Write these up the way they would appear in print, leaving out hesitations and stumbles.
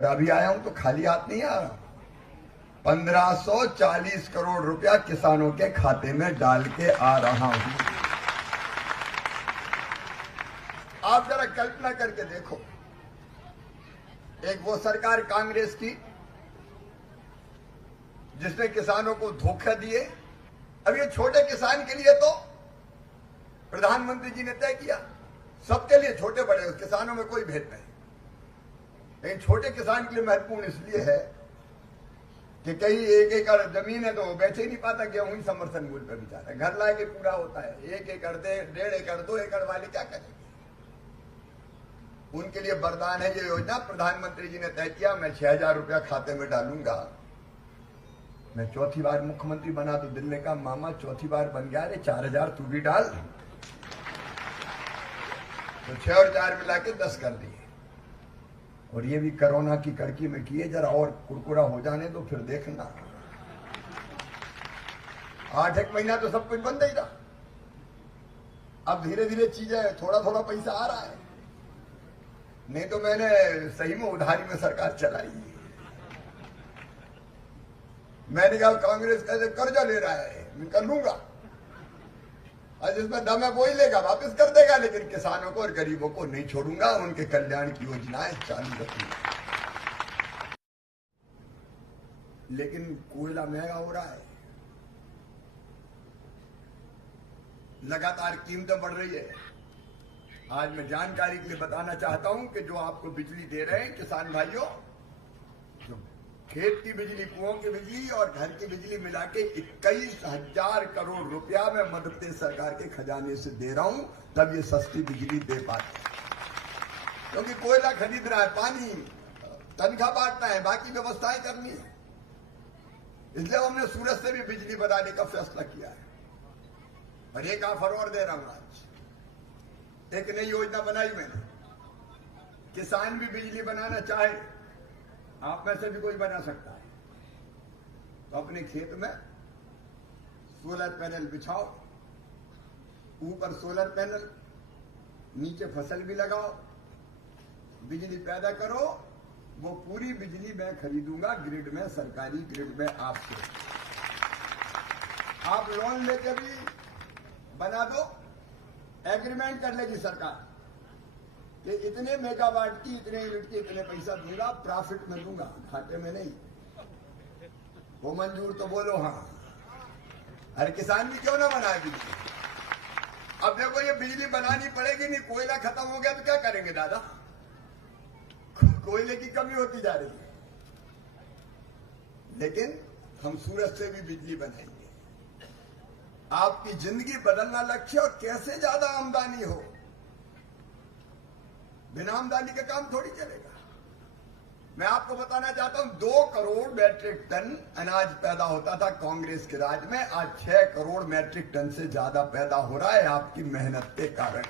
अभी आया हूं तो खाली हाथ नहीं आ रहा। 1540 करोड़ रुपया किसानों के खाते में डाल के आ रहा हूं। आप जरा कल्पना करके देखो, एक वो सरकार कांग्रेस की जिसने किसानों को धोखा दिए। अब ये छोटे किसान के लिए तो प्रधानमंत्री जी ने तय किया, सबके लिए छोटे बड़े किसानों में कोई भेद नहीं, लेकिन छोटे किसान के लिए महत्वपूर्ण इसलिए है कि कहीं 1 एकड़ जमीन है तो वो बेच ही नहीं पाता, गेहूं ही समर्थन मूल्य पर बेचारा घर ला के पूरा होता है। 1 एकड़ 1.5 एकड़ 2 एकड़ वाले क्या करेंगे? उनके लिए वरदान है ये योजना। प्रधानमंत्री जी ने तय किया, मैं 6000 रुपया खाते में डालूंगा। मैं चौथी बार मुख्यमंत्री बना तो दिल ने कहा, मामा चौथी बार बन गया, अरे 4000 तू भी डाल। तो 6 और 4 मिला के 10 कर दिए। और ये भी कोरोना की कड़की में किए, जरा और कुरकुरा हो जाने तो फिर देखना। 8 महीना तो सब कुछ बंद ही रहा। अब धीरे धीरे चीजें थोड़ा थोड़ा पैसा आ रहा है, नहीं तो मैंने सही में उधारी में सरकार चलाई। मैंने कहा कांग्रेस कैसे कर्जा ले रहा है, मैं कर लूंगा, और जिसमें दम है वो ही लेगा, वापस कर देगा, लेकिन किसानों को और गरीबों को नहीं छोड़ूंगा। उनके कल्याण की योजनाएं चालू रखूंगा। लेकिन कोयला महंगा हो रहा है, लगातार कीमतें बढ़ रही है। आज मैं जानकारी के लिए बताना चाहता हूं कि जो आपको बिजली दे रहे हैं किसान भाइयों, जो खेत की बिजली, कुओं की बिजली और घर की बिजली मिला के 21,000 करोड़ रुपया मैं मध्य प्रदेश सरकार के खजाने से दे रहा हूं, तब ये सस्ती बिजली दे पाते। क्योंकि कोयला खरीद रहा है, पानी तनख्वाह बांटना है, बाकी व्यवस्थाएं करनी है। इसलिए हमने सूरत से भी बिजली बनाने का फैसला किया है। और एक ऑफर और दे रहा हूं आज, एक नई योजना बनाई मैंने। किसान भी बिजली बनाना चाहे, आप में से भी कोई बना सकता है, तो अपने खेत में सोलर पैनल बिछाओ, ऊपर सोलर पैनल, नीचे फसल भी लगाओ, बिजली पैदा करो। वो पूरी बिजली मैं खरीदूंगा ग्रिड में, सरकारी ग्रिड में आपसे। आप लोन लेके भी बना दो, एग्रीमेंट कर लेगी सरकार कि इतने मेगावाट की, इतने यूनिट की इतने पैसा दूंगा, प्रॉफिट में दूंगा, खाते में नहीं। वो मंजूर तो बोलो हाँ। अरे किसान भी क्यों ना बनाए बिजली। अब देखो ये बिजली बनानी पड़ेगी नहीं, कोयला खत्म हो गया तो क्या करेंगे दादा? कोयले की कमी होती जा रही है, लेकिन हम सूरज से भी बिजली बनाएंगे। आपकी जिंदगी बदलना लक्ष्य, और कैसे ज्यादा आमदनी हो, बिना आमदनी का काम थोड़ी चलेगा। मैं आपको बताना चाहता हूं, 2 करोड़ मैट्रिक टन अनाज पैदा होता था कांग्रेस के राज में, आज 6 करोड़ मैट्रिक टन से ज्यादा पैदा हो रहा है आपकी मेहनत के कारण।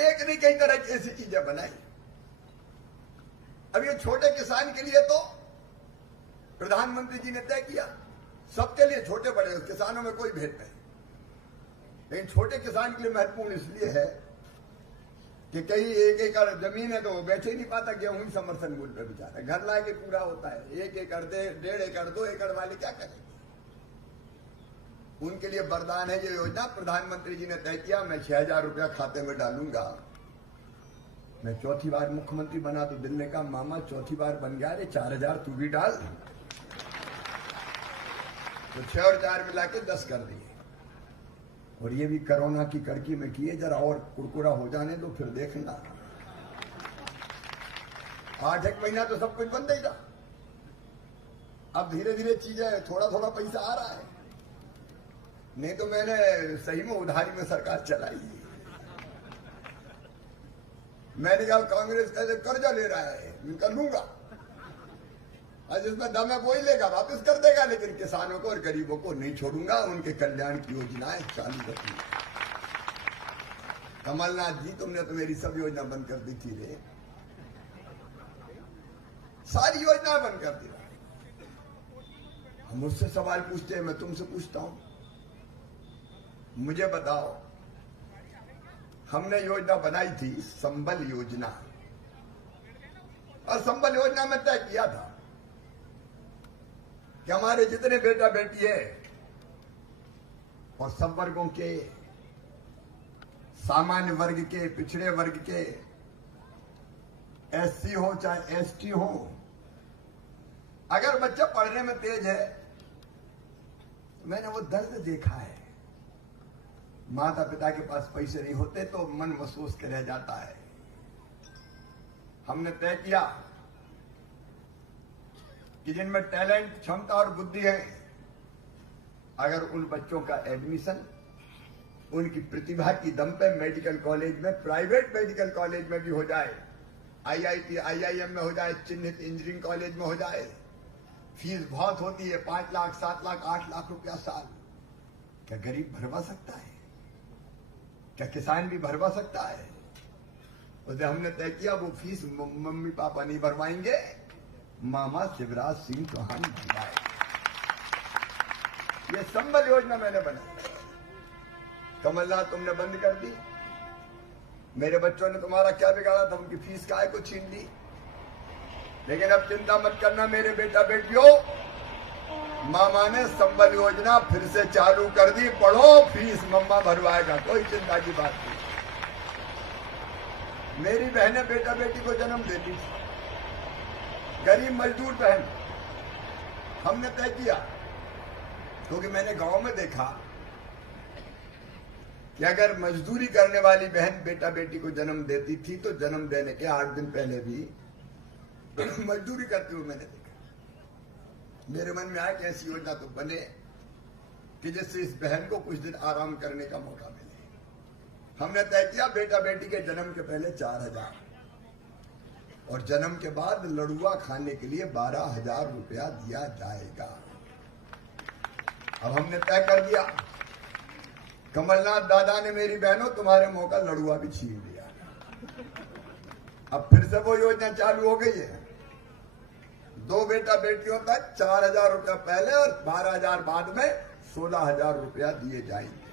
एक नहीं कई तरह की ऐसी चीजें बनाई। अब ये छोटे किसान के लिए तो प्रधानमंत्री जी ने तय किया, सबके लिए छोटे बड़े किसानों में कोई भेद नहीं, लेकिन छोटे किसान के लिए महत्वपूर्ण इसलिए है कि कहीं 1 एकड़ जमीन है तो वो बेच ही नहीं पाता, गेहूं ही समर्थन मूल्य पर बेचारा घर ला के पूरा होता है। 1 एकड़ 1.5 एकड़ 2 एकड़ वाले क्या करेंगे? उनके लिए वरदान है ये योजना। प्रधानमंत्री जी ने तय किया, मैं 6000 रुपया खाते में डालूंगा। मैं चौथी बार मुख्यमंत्री बना तो दिल ने कहा, मामा चौथी बार बन गया, अरे 4000 तू भी डाल। तो 6 और 4 मिला के 10 कर दिए। और ये भी कोरोना की कड़की में किए, जरा और कुरकुरा हो जाने तो फिर देखना। 8 महीना तो सब कुछ बंद ही रहा। अब धीरे धीरे चीजें थोड़ा थोड़ा पैसा आ रहा है, नहीं तो मैंने सही में उधारी में सरकार चलाई। मैंने कहा कांग्रेस कैसे कर्जा ले रहा है, मैं कर लूंगा, और जिसमें दम है वो ही लेगा, वापस कर देगा, लेकिन किसानों को और गरीबों को नहीं छोड़ूंगा। उनके कल्याण की योजनाएं चालू रखूंगा। कमलनाथ जी, तुमने तो मेरी सब योजना बंद कर दी थी रे, सारी योजनाएं बंद कर दी। हम मुझसे सवाल पूछते हैं, मैं तुमसे पूछता हूं, मुझे बताओ, हमने योजना बनाई थी संबल योजना, और संबल योजना में तय किया था कि हमारे जितने बेटा बेटी है और सब वर्गों के, सामान्य वर्ग के, पिछड़े वर्ग के, एससी हो चाहे एसटी हो, अगर बच्चा पढ़ने में तेज है, मैंने वो दर्द देखा है। माता पिता के पास पैसे नहीं होते तो मन महसूस के रह जाता है। हमने तय किया कि जिनमें टैलेंट, क्षमता और बुद्धि है, अगर उन बच्चों का एडमिशन उनकी प्रतिभा की दम पे मेडिकल कॉलेज में, प्राइवेट मेडिकल कॉलेज में भी हो जाए, आईआईटी, आईआईएम में हो जाए, चिन्हित इंजीनियरिंग कॉलेज में हो जाए, फीस बहुत होती है, 5 लाख, 7 लाख, 8 लाख रुपया साल। क्या गरीब भरवा सकता है? क्या किसान भी भरवा सकता है? उसे हमने तय किया वो फीस मम्मी पापा नहीं भरवाएंगे, मामा शिवराज सिंह चौहान भरवाए। ये संबल योजना मैंने बनाई। कमलनाथ तुमने बंद कर दी। मेरे बच्चों ने तुम्हारा क्या बिगाड़ा था? उनकी फीस काहे को छीन ली। लेकिन अब चिंता मत करना मेरे बेटा बेटियों, मामा ने संबल योजना फिर से चालू कर दी। पढ़ो, फीस मम्मा भरवाएगा, कोई चिंता की बात नहीं। मेरी बहनें बेटा बेटी को जन्म देती थी, गरीब मजदूर बहन। हमने तय किया, क्योंकि मैंने गांव में देखा कि अगर मजदूरी करने वाली बहन बेटा बेटी को जन्म देती थी तो जन्म देने के 8 दिन पहले भी मजदूरी करते हुए मैंने देखा। मेरे मन में आया कि ऐसी योजना तो बने कि जिससे इस बहन को कुछ दिन आराम करने का मौका मिले। हमने तय किया बेटा बेटी के जन्म के पहले 4,000 और जन्म के बाद लड़ुआ खाने के लिए 12,000 रुपया दिया जाएगा। अब हमने तय कर दिया, कमलनाथ दादा ने मेरी बहनों तुम्हारे मुंह का लड़ुआ भी छीन लिया। अब फिर से वो योजना चालू हो गई है। 2 बेटा बेटियों तक 4,000 रुपया पहले और 12,000 बाद में 16,000 रुपया दिए जाएंगे।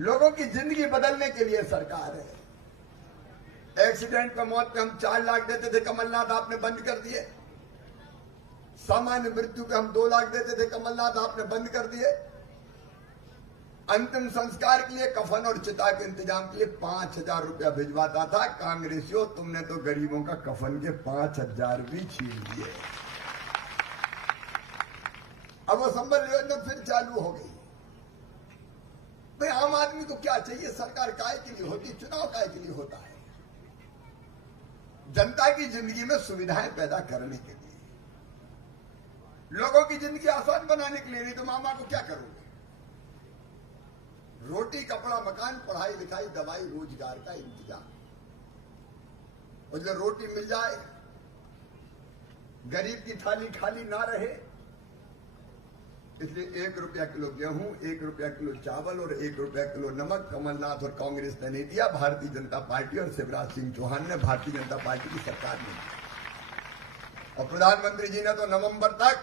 लोगों की जिंदगी बदलने के लिए सरकार है। एक्सीडेंट में मौत पे हम 4 लाख देते थे, कमलनाथ आपने बंद कर दिए। सामान्य मृत्यु पे हम 2 लाख देते थे, कमलनाथ आपने बंद कर दिए। अंतिम संस्कार के लिए कफन और चिता के इंतजाम के लिए 5,000 रुपया भिजवाता था। कांग्रेसियों, तुमने तो गरीबों का कफन के 5,000 भी छीन लिए। अब वो संबल योजना फिर चालू हो गई। भाई आम आदमी को क्या चाहिए? सरकार काहे के लिए होती? चुनाव काहे के लिए होता है? जनता की जिंदगी में सुविधाएं पैदा करने के लिए, लोगों की जिंदगी आसान बनाने के लिए। नहीं तो मामा को क्या करोगे? रोटी, कपड़ा, मकान, पढ़ाई लिखाई, दवाई, रोजगार का इंतजाम। और जब रोटी मिल जाए, गरीब की थाली खाली ना रहे, इसलिए 1 रुपया किलो गेहूं, 1 रुपया किलो चावल और 1 रुपया किलो नमक कमलनाथ और कांग्रेस ने नहीं दिया, भारतीय जनता पार्टी और शिवराज सिंह चौहान ने, भारतीय जनता पार्टी की सरकार ने दिया। और प्रधानमंत्री जी ने तो नवंबर तक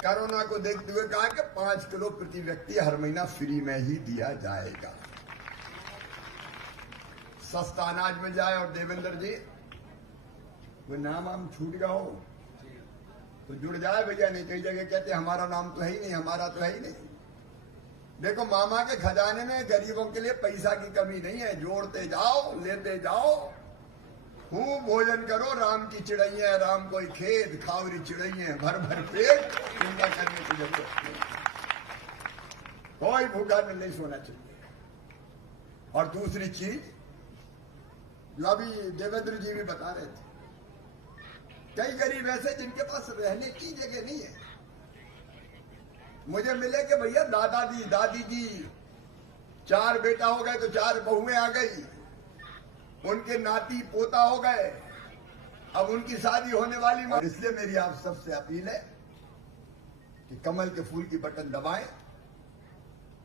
कोरोना को देखते हुए कहा कि 5 किलो प्रति व्यक्ति हर महीना फ्री में ही दिया जाएगा। सस्ता अनाज मिल जाए। और देवेंद्र जी, वो नाम हम छूट गया हो तो जुड़ जाए भैया, नहीं कई जगह कहते हमारा नाम तो है ही नहीं, हमारा तो है ही नहीं। देखो, मामा के खजाने में गरीबों के लिए पैसा की कमी नहीं है। जोड़ते जाओ, लेते जाओ, खूब भोजन करो। राम की चिड़ैया, राम कोई खेत, खावरी चिड़ैया, भर भर पेट, चिंता करने की जरूरत नहीं। कोई भूखा नहीं सोना चाहिए। और दूसरी चीज जो अभी देवेंद्र जी भी बता रहे थे, कई गरीब ऐसे जिनके पास रहने की जगह नहीं है। मुझे मिले कि भैया दादाजी, दादी जी, 4 बेटा हो गए तो 4 बहुएं आ गई, उनके नाती पोता हो गए, अब उनकी शादी होने वाली। और इसलिए मेरी आप सबसे अपील है कि कमल के फूल की बटन दबाएं,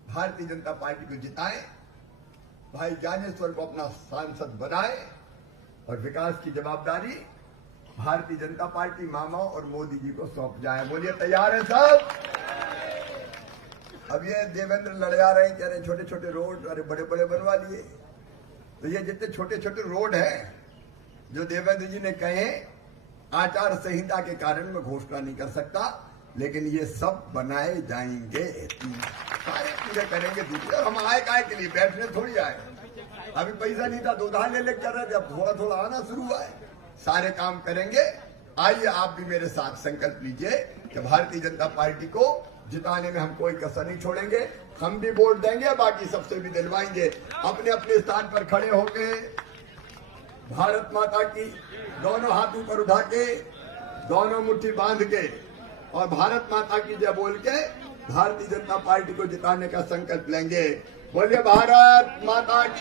भारतीय जनता पार्टी को जिताएं, भाई ज्ञानेश्वर को अपना सांसद बनाएं और विकास की जवाबदारी भारतीय जनता पार्टी, मामा और मोदी जी को सौंप जाए। बोलिए तैयार है सब? अब ये देवेंद्र लड़े आ रहे हैं, कह रहे छोटे छोटे रोड अरे बड़े बड़े बनवा लिए। तो ये जितने छोटे छोटे रोड हैं जो देवेंद्र जी ने कहे, आचार संहिता के कारण मैं घोषणा नहीं कर सकता, लेकिन ये सब बनाए जाएंगे, सारे पूरे करेंगे दूसरे। और हम आए काय के लिए, बैठने थोड़ी आए। अभी पैसा नहीं था, 2 धान ले कर रहे थे, अब थोड़ा थोड़ा आना शुरू हुआ है। सारे काम करेंगे। आइए आप भी मेरे साथ संकल्प लीजिए कि भारतीय जनता पार्टी को जिताने में हम कोई कसर नहीं छोड़ेंगे। हम भी वोट देंगे, बाकी सबसे भी दिलवाएंगे। अपने अपने स्थान पर खड़े होके भारत माता की दोनों हाथ ऊपर उठा के, दोनों मुट्ठी बांध के और भारत माता की जय बोल के भारतीय जनता पार्टी को जिताने का संकल्प लेंगे। बोलिए भारत माता की।